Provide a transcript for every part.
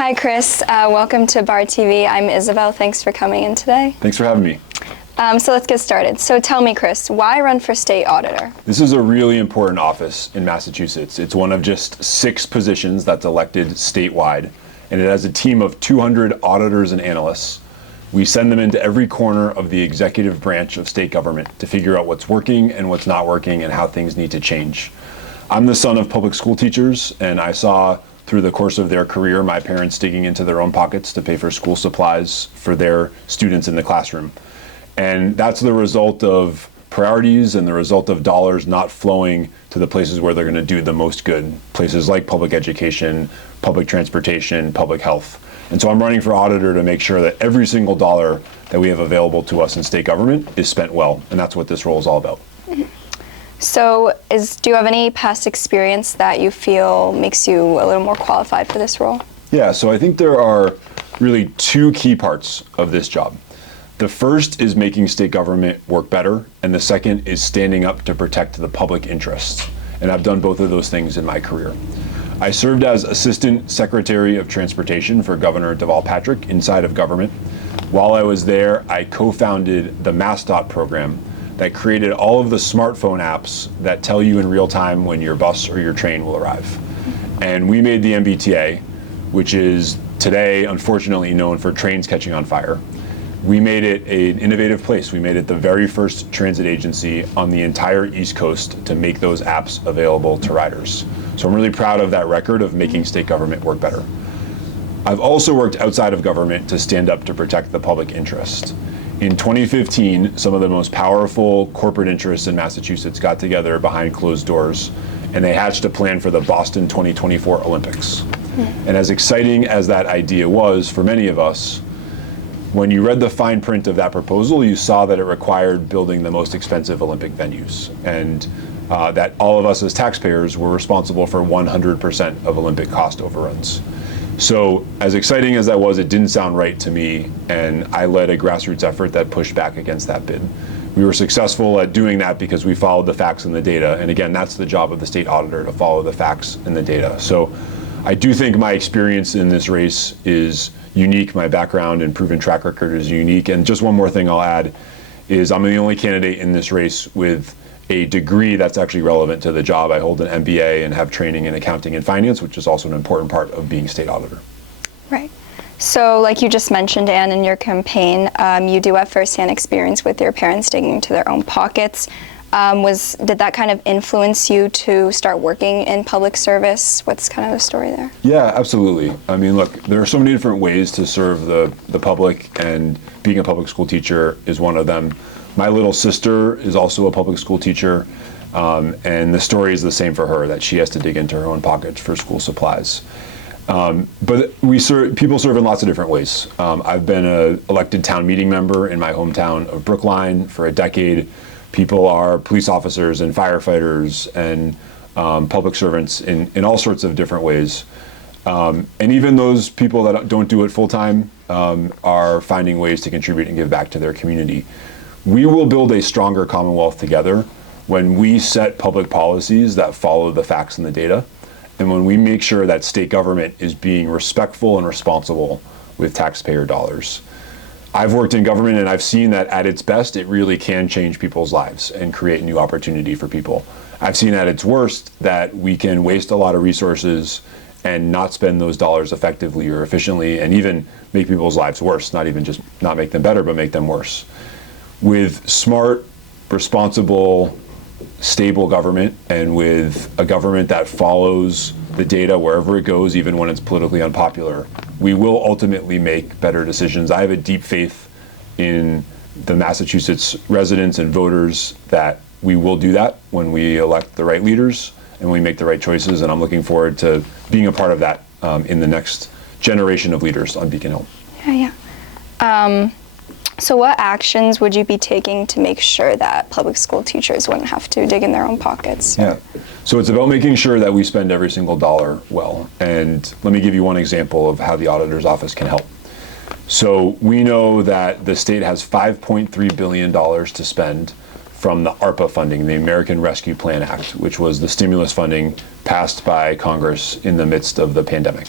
Hi, Chris. Welcome to BARTV. I'm Isabel. Thanks for coming in today. Thanks for having me. So let's get started. So tell me, Chris, why run for state auditor? This is a really important office in Massachusetts. It's one of just 6 positions that's elected statewide, and it has a team of 200 auditors and analysts. We send them into every corner of the executive branch of state government to figure out what's working and what's not working and how things need to change. I'm the son of public school teachers, and I saw through the course of their career my parents digging into their own pockets to pay for school supplies for their students in the classroom. And that's the result of priorities and the result of dollars not flowing to the places where they're going to do the most good, places like public education, public transportation, public health. And so I'm running for auditor to make sure that every single dollar that we have available to us in state government is spent well. And that's what this role is all about. So do you have any past experience that you feel makes you a little more qualified for this role? Yeah, so I think there are really 2 key parts of this job. The first is making state government work better, and the second is standing up to protect the public interest. And I've done both of those things in my career. I served as Assistant Secretary of Transportation for Governor Deval Patrick inside of government. While I was there, I co-founded the MassDOT program that created all of the smartphone apps that tell you in real time when your bus or your train will arrive. And we made the MBTA, which is today unfortunately known for trains catching on fire. We made it an innovative place. We made it the very first transit agency on the entire East Coast to make those apps available to riders. So I'm really proud of that record of making state government work better. I've also worked outside of government to stand up to protect the public interest. In 2015, some of the most powerful corporate interests in Massachusetts got together behind closed doors, and they hatched a plan for the Boston 2024 Olympics. And as exciting as that idea was for many of us, when you read the fine print of that proposal, you saw that it required building the most expensive Olympic venues, and that all of us as taxpayers were responsible for 100% of Olympic cost overruns. So as exciting as that was, it didn't sound right to me, and I led a grassroots effort that pushed back against that bid. We were successful at doing that because we followed the facts and the data, and again, that's the job of the state auditor, to follow the facts and the data. So I do think my experience in this race is unique. My background and proven track record is unique. And just one more thing I'll add is I'm the only candidate in this race with a degree that's actually relevant to the job. I hold an MBA and have training in accounting and finance, which is also an important part of being state auditor. Right. So like you just mentioned, Anne, in your campaign, you do have firsthand experience with your parents digging into their own pockets. Did that kind of influence you to start working in public service? What's kind of the story there? Yeah, absolutely. I mean, look, there are so many different ways to serve the public, and being a public school teacher is one of them. My little sister is also a public school teacher, and the story is the same for her, that she has to dig into her own pockets for school supplies. But people serve in lots of different ways. I've been an elected town meeting member in my hometown of Brookline for a decade. People are police officers and firefighters and public servants in all sorts of different ways. And even those people that don't do it full time are finding ways to contribute and give back to their community. We will build a stronger Commonwealth together when we set public policies that follow the facts and the data, and when we make sure that state government is being respectful and responsible with taxpayer dollars. I've worked in government, and I've seen that at its best, it really can change people's lives and create new opportunity for people. I've seen at its worst that we can waste a lot of resources and not spend those dollars effectively or efficiently, and even make people's lives worse, not even just not make them better, but make them worse. With smart, responsible, stable government, and with a government that follows the data wherever it goes, even when it's politically unpopular, we will ultimately make better decisions. I have a deep faith in the Massachusetts residents and voters that we will do that when we elect the right leaders and we make the right choices, and I'm looking forward to being a part of that in the next generation of leaders on Beacon Hill. Yeah. So what actions would you be taking to make sure that public school teachers wouldn't have to dig in their own pockets? Yeah, so it's about making sure that we spend every single dollar well. And let me give you one example of how the auditor's office can help. So we know that the state has $5.3 billion to spend from the ARPA funding, the American Rescue Plan Act, which was the stimulus funding passed by Congress in the midst of the pandemic.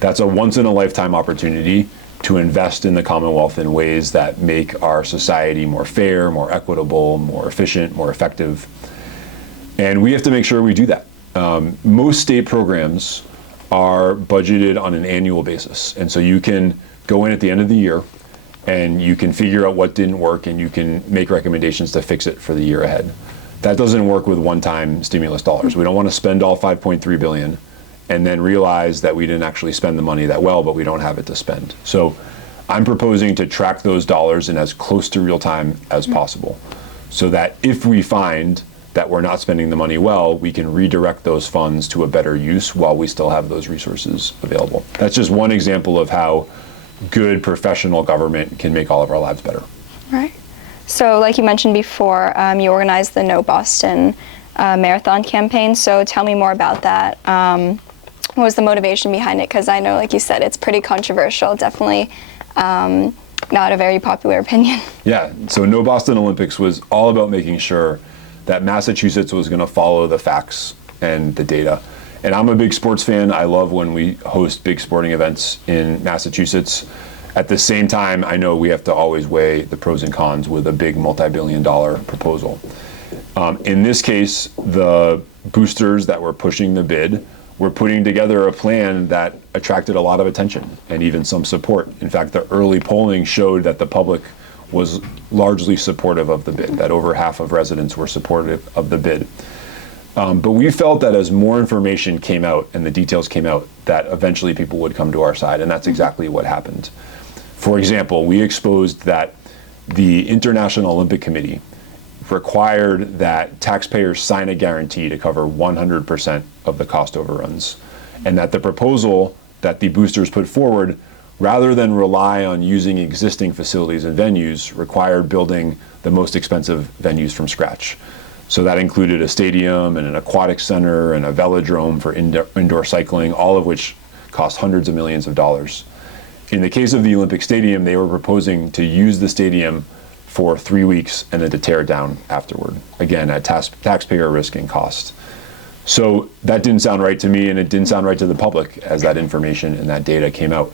That's a once-in-a-lifetime opportunity to invest in the Commonwealth in ways that make our society more fair, more equitable, more efficient, more effective. And we have to make sure we do that. Most state programs are budgeted on an annual basis. And so you can go in at the end of the year and you can figure out what didn't work and you can make recommendations to fix it for the year ahead. That doesn't work with one-time stimulus dollars. We don't want to spend all $5.3 billion and then realize that we didn't actually spend the money that well, but we don't have it to spend. So I'm proposing to track those dollars in as close to real time as possible, so that if we find that we're not spending the money well, we can redirect those funds to a better use while we still have those resources available. That's just one example of how good professional government can make all of our lives better. Right. So like you mentioned before, you organized the No Boston Marathon campaign. So tell me more about that. What was the motivation behind it? Because I know, like you said, it's pretty controversial, definitely not a very popular opinion. Yeah, so No Boston Olympics was all about making sure that Massachusetts was going to follow the facts and the data. And I'm a big sports fan. I love when we host big sporting events in Massachusetts. At the same time, I know we have to always weigh the pros and cons with a big multi-billion-dollar proposal. In this case, the boosters that were pushing the bid were putting together a plan that attracted a lot of attention and even some support. In fact, the early polling showed that the public was largely supportive of the bid, that over half of residents were supportive of the bid. But we felt that as more information came out and the details came out, that eventually people would come to our side, and that's exactly what happened. For example, we exposed that the International Olympic Committee required that taxpayers sign a guarantee to cover 100% of the cost overruns, and that the proposal that the boosters put forward, rather than rely on using existing facilities and venues, required building the most expensive venues from scratch. So that included a stadium and an aquatic center and a velodrome for indoor cycling, all of which cost hundreds of millions of dollars. In the case of the Olympic Stadium, they were proposing to use the stadium for 3 weeks and then to tear it down afterward, again, at taxpayer risk and cost. So that didn't sound right to me, and it didn't sound right to the public as that information and that data came out.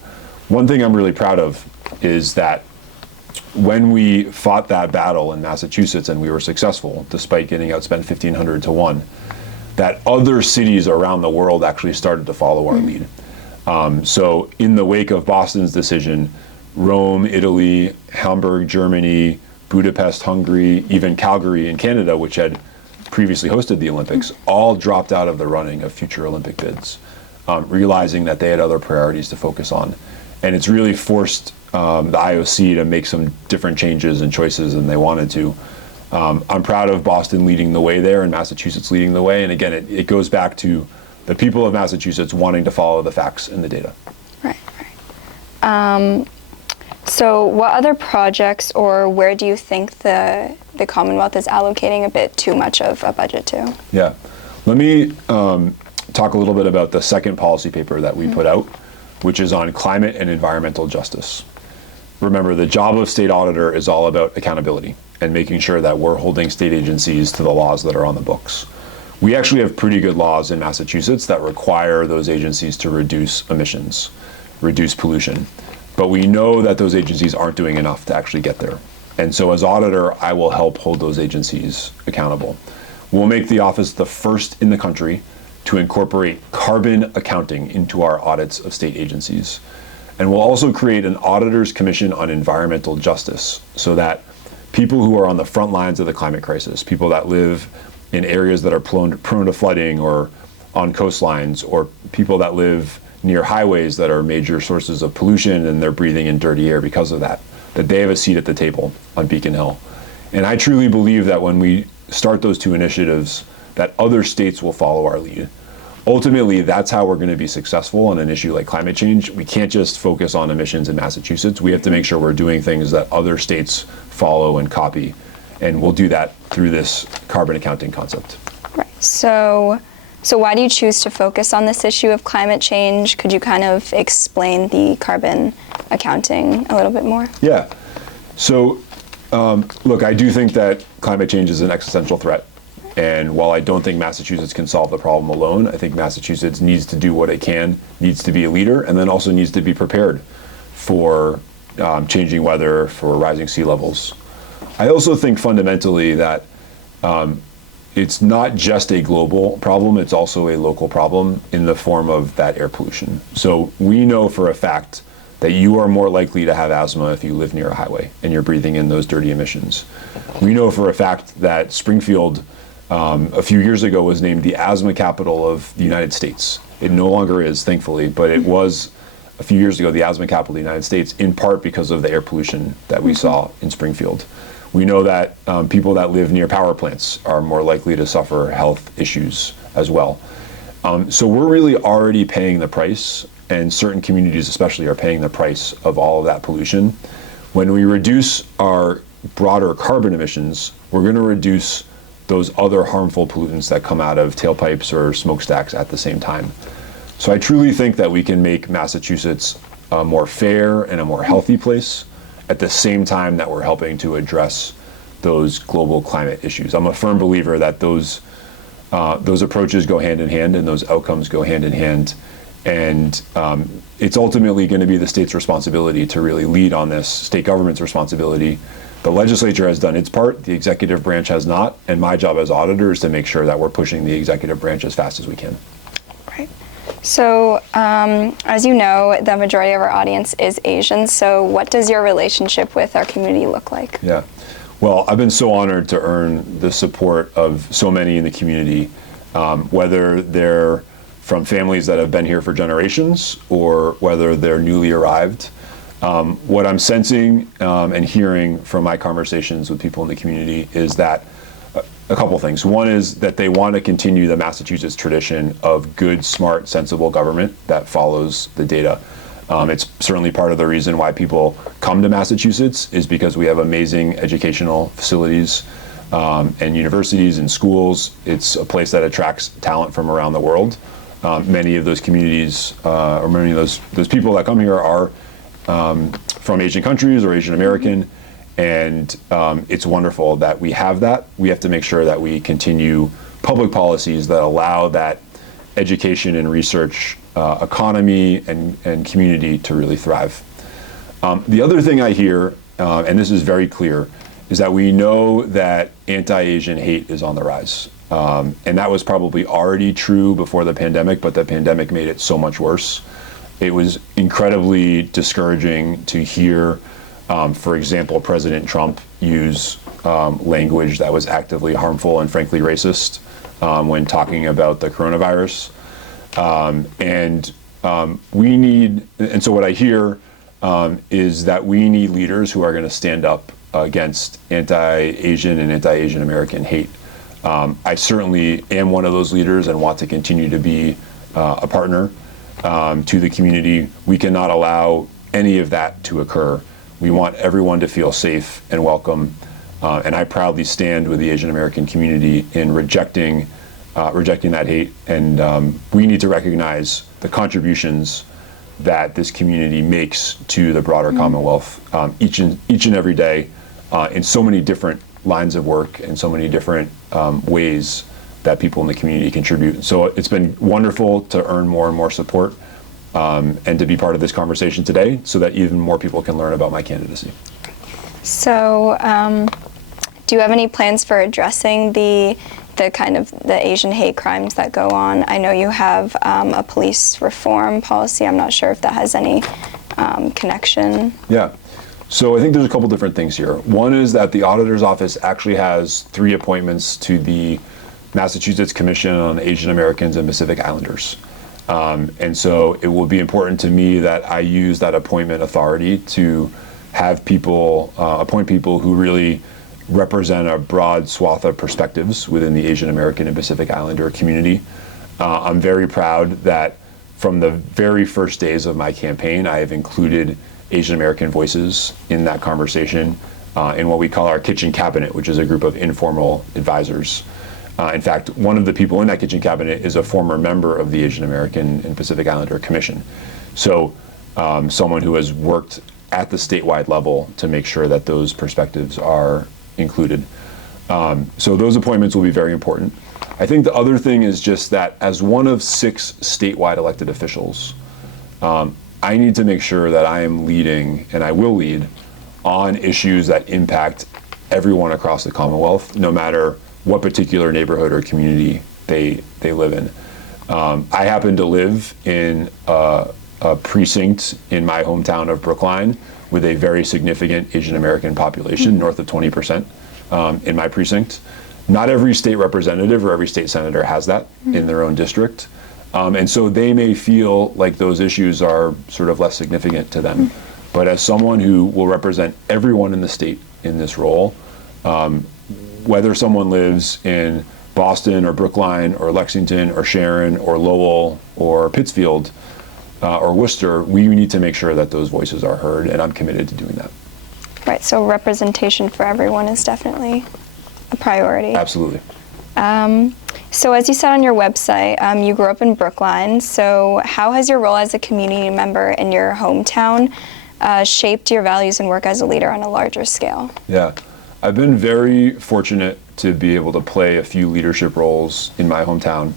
One thing I'm really proud of is that when we fought that battle in Massachusetts and we were successful, despite getting outspent 1,500 to 1, that other cities around the world actually started to follow our lead. So in the wake of Boston's decision, Rome, Italy, Hamburg, Germany, Budapest, Hungary, even Calgary in Canada, which had previously hosted the Olympics, all dropped out of the running of future Olympic bids, realizing that they had other priorities to focus on. And it's really forced the IOC to make some different changes and choices than they wanted to. I'm proud of Boston leading the way there and Massachusetts leading the way. And again, it goes back to the people of Massachusetts wanting to follow the facts and the data. Right, right. So what other projects, or where do you think the Commonwealth is allocating a bit too much of a budget to? Yeah, let me talk a little bit about the second policy paper that we put out, which is on climate and environmental justice. Remember, the job of State Auditor is all about accountability and making sure that we're holding state agencies to the laws that are on the books. We actually have pretty good laws in Massachusetts that require those agencies to reduce emissions, reduce pollution. But we know that those agencies aren't doing enough to actually get there. And so as auditor, I will help hold those agencies accountable. We'll make the office the first in the country to incorporate carbon accounting into our audits of state agencies. And we'll also create an Auditor's Commission on Environmental Justice, so that people who are on the front lines of the climate crisis, people that live in areas that are prone to flooding or on coastlines, or people that live near highways that are major sources of pollution and they're breathing in dirty air because of that they have a seat at the table on Beacon Hill. And I truly believe that when we start those two initiatives, that other states will follow our lead. Ultimately, that's how we're going to be successful on an issue like climate change. We can't just focus on emissions in Massachusetts. We have to make sure we're doing things that other states follow and copy. And we'll do that through this carbon accounting concept. Right. So why do you choose to focus on this issue of climate change? Could you kind of explain the carbon accounting a little bit more? Yeah. So, look, I do think that climate change is an existential threat. And while I don't think Massachusetts can solve the problem alone, I think Massachusetts needs to do what it can, needs to be a leader, and then also needs to be prepared for changing weather, for rising sea levels. I also think fundamentally that it's not just a global problem, it's also a local problem in the form of that air pollution. So we know for a fact that you are more likely to have asthma if you live near a highway and you're breathing in those dirty emissions. We know for a fact that Springfield, a few years ago, was named the asthma capital of the United States. It no longer is, thankfully, but it was a few years ago the asthma capital of the United States, in part because of the air pollution that we saw in Springfield. We know that people that live near power plants are more likely to suffer health issues as well. So we're really already paying the price, and certain communities especially are paying the price of all of that pollution. When we reduce our broader carbon emissions, we're going to reduce those other harmful pollutants that come out of tailpipes or smokestacks at the same time. So I truly think that we can make Massachusetts a more fair and a more healthy place at the same time that we're helping to address those global climate issues. I'm a firm believer that those approaches go hand in hand and those outcomes go hand in hand. And it's ultimately going to be the state's responsibility to really lead on this, state government's responsibility. The legislature has done its part, the executive branch has not, and my job as auditor is to make sure that we're pushing the executive branch as fast as we can. Right. So, as you know, the majority of our audience is Asian, so what does your relationship with our community look like? Yeah. Well, I've been so honored to earn the support of so many in the community, whether they're from families that have been here for generations or whether they're newly arrived. What I'm sensing and hearing from my conversations with people in the community is that a couple things. One is that they want to continue the Massachusetts tradition of good, smart, sensible government that follows the data. It's certainly part of the reason why people come to Massachusetts is because we have amazing educational facilities and universities and schools. It's a place that attracts talent from around the world. Many of those communities or many of those people that come here are from Asian countries or Asian American, and it's wonderful that we have that. We have to make sure that we continue public policies that allow that education and research economy and community to really thrive. The other thing I hear, and this is very clear, is that we know that anti-Asian hate is on the rise. And that was probably already true before the pandemic, but the pandemic made it so much worse. It was incredibly discouraging to hear, for example, President Trump use language that was actively harmful and frankly racist when talking about the coronavirus. And so what I hear is that we need leaders who are going to stand up against anti-Asian and anti-Asian American hate. I certainly am one of those leaders and want to continue to be a partner to the community. We cannot allow any of that to occur. We want everyone to feel safe and welcome, and I proudly stand with the Asian American community in rejecting that hate. And we need to recognize the contributions that this community makes to the broader Commonwealth each and every day in so many different lines of work and so many different ways that people in the community contribute. So it's been wonderful to earn more and more support and to be part of this conversation today so that even more people can learn about my candidacy. So do you have any plans for addressing the Asian hate crimes that go on? I know you have a police reform policy. I'm not sure if that has any connection. Yeah. So I think there's a couple different things here. One is that the auditor's office actually has 3 appointments to the Massachusetts Commission on Asian Americans and Pacific Islanders. And so it will be important to me that I use that appointment authority to have people, appoint people who really represent a broad swath of perspectives within the Asian American and Pacific Islander community. I'm very proud that from the very first days of my campaign, I have included Asian American voices in that conversation in what we call our kitchen cabinet, which is a group of informal advisors. In fact, one of the people in that kitchen cabinet is a former member of the Asian American and Pacific Islander Commission. So someone who has worked at the statewide level to make sure that those perspectives are included. So those appointments will be very important. I think the other thing is just that as one of 6 statewide elected officials, I need to make sure that I am leading, and I will lead, on issues that impact everyone across the Commonwealth, no matter what particular neighborhood or community they live in. I happen to live in a precinct in my hometown of Brookline with a very significant Asian American population, north of 20% in my precinct. Not every state representative or every state senator has that in their own district. And so they may feel like those issues are sort of less significant to them. But as someone who will represent everyone in the state in this role, whether someone lives in Boston or Brookline or Lexington or Sharon or Lowell or Pittsfield or Worcester, we need to make sure that those voices are heard, and I'm committed to doing that. Right, so representation for everyone is definitely a priority. Absolutely. So as you said on your website, you grew up in Brookline, so how has your role as a community member in your hometown shaped your values and work as a leader on a larger scale? Yeah, I've been very fortunate to be able to play a few leadership roles in my hometown.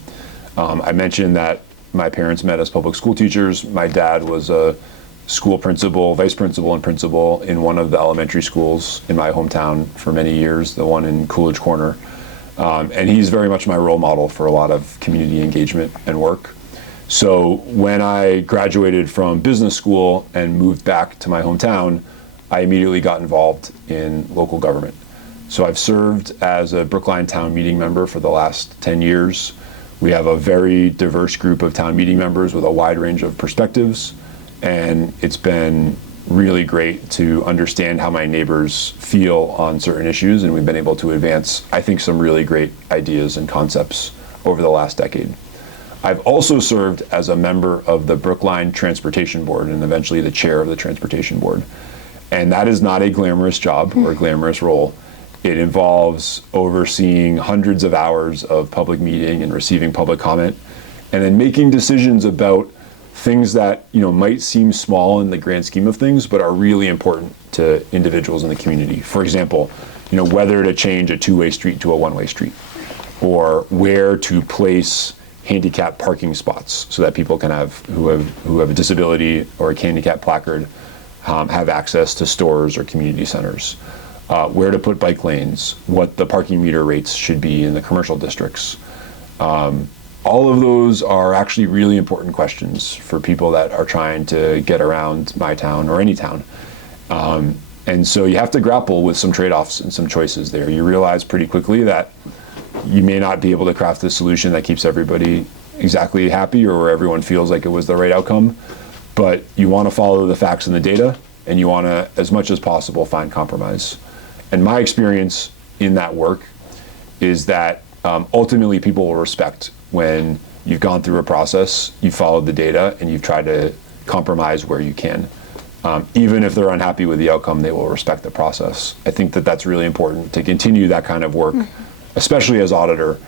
I mentioned that my parents met as public school teachers. My dad was a school principal, vice principal, and principal in one of the elementary schools in my hometown for many years, the one in Coolidge Corner. And he's very much my role model for a lot of community engagement and work. So when I graduated from business school and moved back to my hometown, I immediately got involved in local government. So I've served as a Brookline town meeting member for the last 10 years. We have a very diverse group of town meeting members with a wide range of perspectives, and it's been really great to understand how my neighbors feel on certain issues, and we've been able to advance, I think, some really great ideas and concepts over the last decade. I've also served as a member of the Brookline Transportation Board and eventually the chair of the Transportation Board. And that is not a glamorous job or a glamorous role. It involves overseeing hundreds of hours of public meeting and receiving public comment, and then making decisions about things that might seem small in the grand scheme of things, but are really important to individuals in the community. For example, whether to change a two-way street to a one-way street, or where to place handicap parking spots so that people can who have a disability or a handicap placard have access to stores or community centers. Where to put bike lanes, what the parking meter rates should be in the commercial districts. All of those are actually really important questions for people that are trying to get around my town or any town. And so you have to grapple with some trade-offs and some choices there. You realize pretty quickly that you may not be able to craft a solution that keeps everybody exactly happy or where everyone feels like it was the right outcome, but you want to follow the facts and the data, and you want to, as much as possible, find compromise. And my experience in that work is that ultimately people will respect when you've gone through a process, you've followed the data, and you've tried to compromise where you can. Even if they're unhappy with the outcome, they will respect the process. I think that that's really important to continue that kind of work, especially as auditor,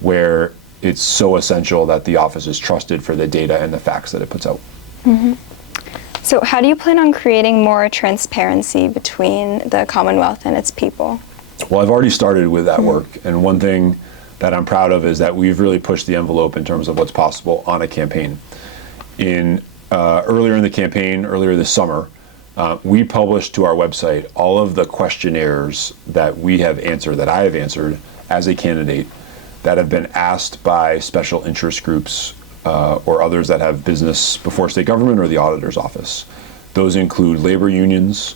where it's so essential that the office is trusted for the data and the facts that it puts out. So how do you plan on creating more transparency between the Commonwealth and its people? Well, I've already started with that work, and one thing that I'm proud of is that we've really pushed the envelope in terms of what's possible on a campaign. Earlier in the campaign, earlier this summer, we published to our website all of the questionnaires that we have answered, that I have answered as a candidate, that have been asked by special interest groups or others that have business before state government or the auditor's office. Those include labor unions,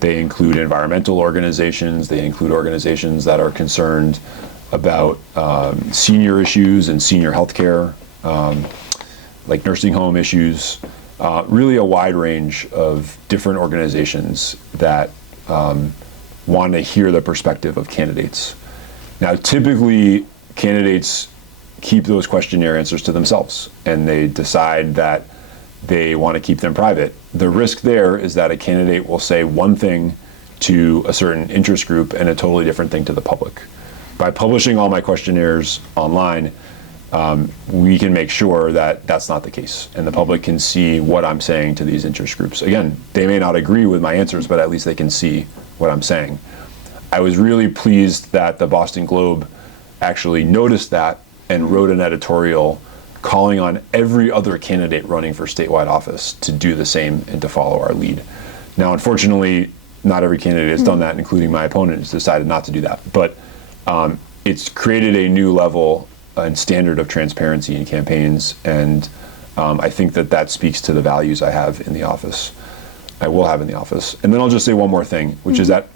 they include environmental organizations, they include organizations that are concerned about senior issues and senior health care, like nursing home issues, really a wide range of different organizations that want to hear the perspective of candidates. Now, typically, candidates keep those questionnaire answers to themselves, and they decide that they want to keep them private. The risk there is that a candidate will say one thing to a certain interest group and a totally different thing to the public. By publishing all my questionnaires online, we can make sure that that's not the case, and the public can see what I'm saying to these interest groups. Again, they may not agree with my answers, but at least they can see what I'm saying. I was really pleased that the Boston Globe actually noticed that and wrote an editorial calling on every other candidate running for statewide office to do the same and to follow our lead. Now, unfortunately, not every candidate has done that, including my opponent has decided not to do that. But it's created a new level and standard of transparency in campaigns, and I think that speaks to the values I have in the office. I will have in the office. And then I'll just say one more thing, which is that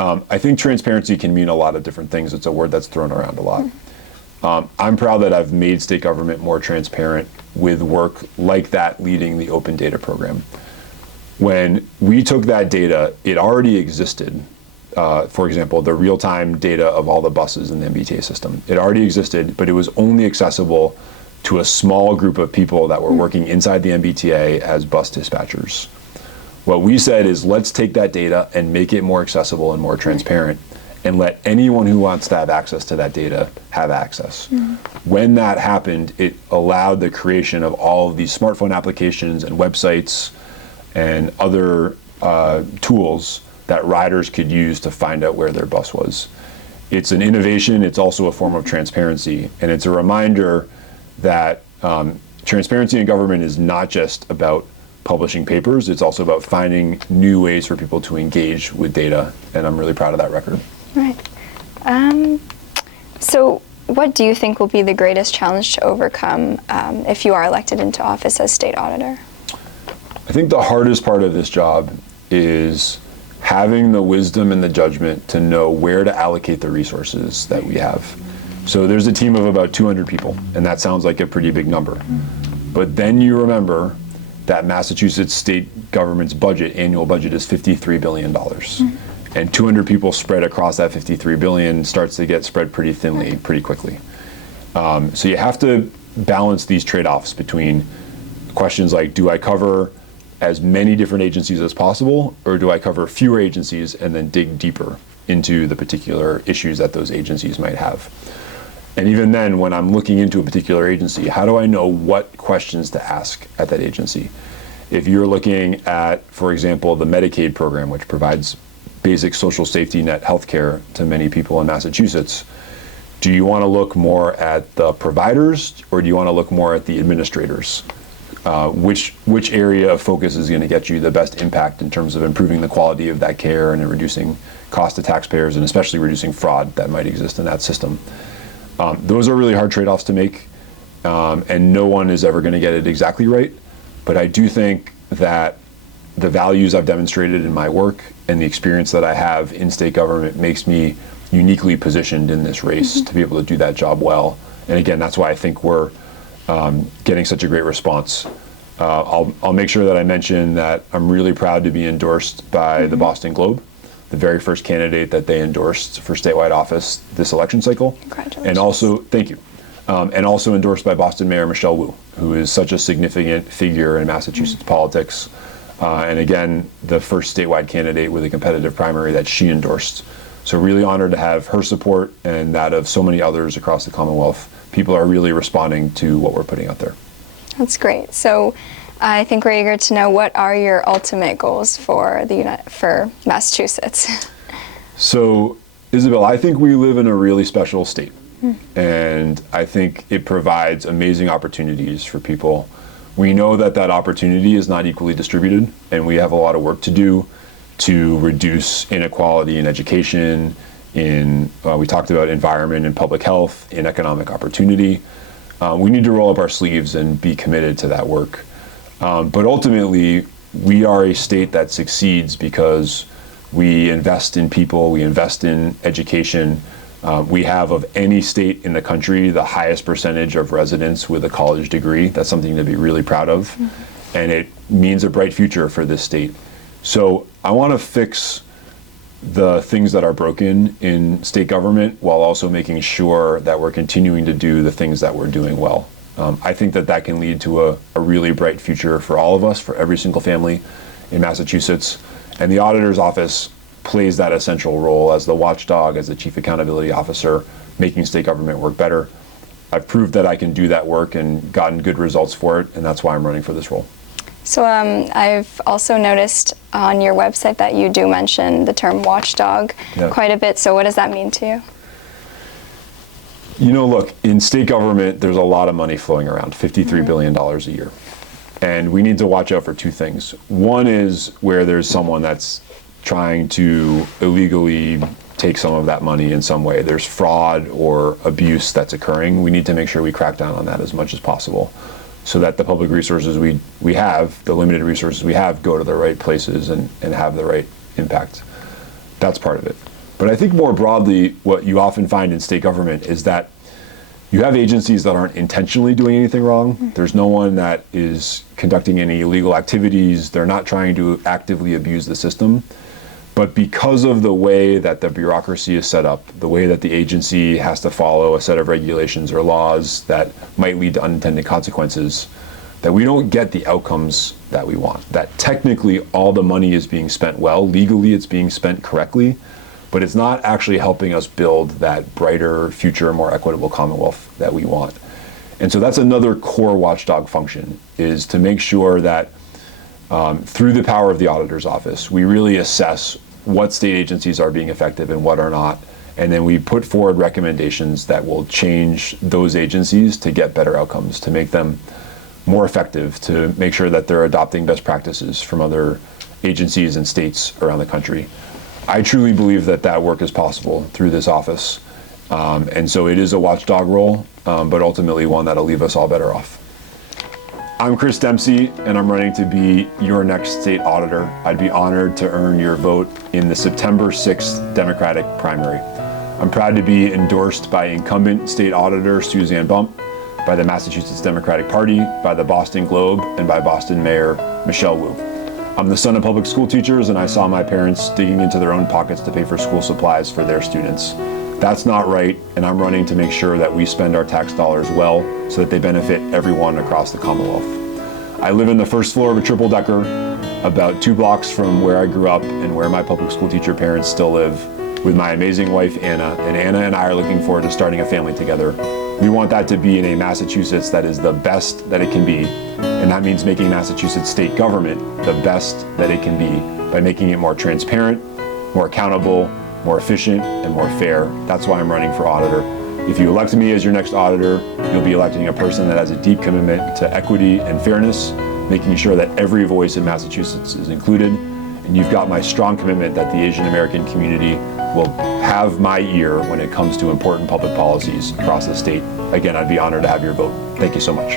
I think transparency can mean a lot of different things. It's a word that's thrown around a lot. I'm proud that I've made state government more transparent with work like that leading the open data program. When we took that data, it already existed. For example, the real-time data of all the buses in the MBTA system. It already existed, but it was only accessible to a small group of people that were working inside the MBTA as bus dispatchers. What we said is, let's take that data and make it more accessible and more transparent, and let anyone who wants to have access to that data have access. When that happened, it allowed the creation of all of these smartphone applications and websites and other tools that riders could use to find out where their bus was. It's an innovation, it's also a form of transparency, and it's a reminder that transparency in government is not just about publishing papers, it's also about finding new ways for people to engage with data, and I'm really proud of that record. Right. So what do you think will be the greatest challenge to overcome if you are elected into office as state auditor? I think the hardest part of this job is having the wisdom and the judgment to know where to allocate the resources that we have. So there's a team of about 200 people, and that sounds like a pretty big number. But then you remember that Massachusetts state government's budget, annual budget, is $53 billion. And 200 people spread across that $53 billion starts to get spread pretty thinly, pretty quickly. So you have to balance these trade-offs between questions like, do I cover as many different agencies as possible, or do I cover fewer agencies and then dig deeper into the particular issues that those agencies might have? And even then, when I'm looking into a particular agency, how do I know what questions to ask at that agency? If you're looking at, for example, the Medicaid program, which provides basic social safety net healthcare to many people in Massachusetts, do you want to look more at the providers, or do you want to look more at the administrators? Which area of focus is going to get you the best impact in terms of improving the quality of that care and reducing cost to taxpayers, and especially reducing fraud that might exist in that system? Those are really hard trade-offs to make, and no one is ever going to get it exactly right. But I do think that the values I've demonstrated in my work and the experience that I have in state government makes me uniquely positioned in this race to be able to do that job well. And again, that's why I think we're getting such a great response. I'll make sure that I mention that I'm really proud to be endorsed by the Boston Globe, the very first candidate that they endorsed for statewide office this election cycle. Congratulations. And also, thank you. And also endorsed by Boston Mayor Michelle Wu, who is such a significant figure in Massachusetts politics. And again, the first statewide candidate with a competitive primary that she endorsed. So really honored to have her support and that of so many others across the Commonwealth. People are really responding to what we're putting out there. That's great. So I think we're eager to know, what are your ultimate goals for for Massachusetts? So, Isabel, I think we live in a really special state. And I think it provides amazing opportunities for people. We know that that opportunity is not equally distributed, and we have a lot of work to do to reduce inequality in education, we talked about environment and public health, in economic opportunity. We need to roll up our sleeves and be committed to that work. But ultimately, we are a state that succeeds because we invest in people, we invest in education. We have, of any state in the country, the highest percentage of residents with a college degree. That's something to be really proud of. And it means a bright future for this state. So I want to fix the things that are broken in state government while also making sure that we're continuing to do the things that we're doing well. I think that can lead to a really bright future for all of us, for every single family in Massachusetts. And the auditor's office plays that essential role as the watchdog, as the chief accountability officer, making state government work better. I've proved that I can do that work and gotten good results for it, and that's why I'm running for this role. So I've also noticed on your website that you do mention the term watchdog quite a bit. So what does that mean to you? You know, look, in state government, there's a lot of money flowing around, $53 billion a year. And we need to watch out for two things. One is where there's someone that's trying to illegally take some of that money in some way. There's fraud or abuse that's occurring. We need to make sure we crack down on that as much as possible so that the public resources we have, the limited resources we have, go to the right places and have the right impact. That's part of it. But I think more broadly, what you often find in state government is that you have agencies that aren't intentionally doing anything wrong. There's no one that is conducting any illegal activities. They're not trying to actively abuse the system. But because of the way that the bureaucracy is set up, the way that the agency has to follow a set of regulations or laws that might lead to unintended consequences, that we don't get the outcomes that we want. That technically all the money is being spent well, legally it's being spent correctly, but it's not actually helping us build that brighter, future, more equitable Commonwealth that we want. And so that's another core watchdog function, is to make sure that through the power of the auditor's office, we really assess what state agencies are being effective and what are not. And then we put forward recommendations that will change those agencies to get better outcomes, to make them more effective, to make sure that they're adopting best practices from other agencies and states around the country. I truly believe that that work is possible through this office. And so it is a watchdog role, but ultimately one that'll leave us all better off. I'm Chris Dempsey, and I'm running to be your next state auditor. I'd be honored to earn your vote in the September 6th Democratic primary. I'm proud to be endorsed by incumbent state auditor Suzanne Bump, by the Massachusetts Democratic Party, by the Boston Globe, and by Boston Mayor Michelle Wu. I'm the son of public school teachers, and I saw my parents digging into their own pockets to pay for school supplies for their students. That's not right, and I'm running to make sure that we spend our tax dollars well so that they benefit everyone across the Commonwealth. I live in the first floor of a triple-decker, about 2 blocks from where I grew up and where my public school teacher parents still live, with my amazing wife, Anna, and Anna and I are looking forward to starting a family together. We want that to be in a Massachusetts that is the best that it can be, and that means making Massachusetts state government the best that it can be by making it more transparent, more accountable, more efficient, and more fair. That's why I'm running for auditor. If you elect me as your next auditor, you'll be electing a person that has a deep commitment to equity and fairness, making sure that every voice in Massachusetts is included. And you've got my strong commitment that the Asian American community will have my ear when it comes to important public policies across the state. Again, I'd be honored to have your vote. Thank you so much.